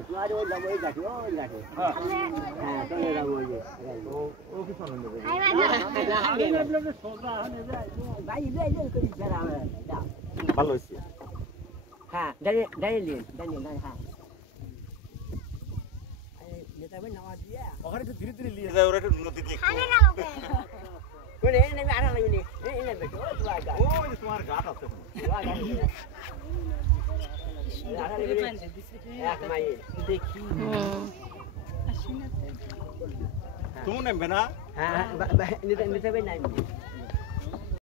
তোমার ওই যাবো এই গাছে ওই গাছে হ্যাঁ চলে যাবো ওই যে ও কি শোনো নেবে ভাই করি ভালো হয়েছে হ্যাঁ দাঁড়িয়ে হ্যাঁ ওখানে তো ধীরে ধীরে নিয়ে যায় ওরা একটু নদী দিয়ে কোন এই নেমে আড়া লাগবে নি এই নেমে তো তোমার গাছ ওই তোমার গাছ আছে আড়া লাগবে এক মাইল দেখি আসেনা তো তুমি নেমবে না হ্যাঁ নিতে নিতে নাই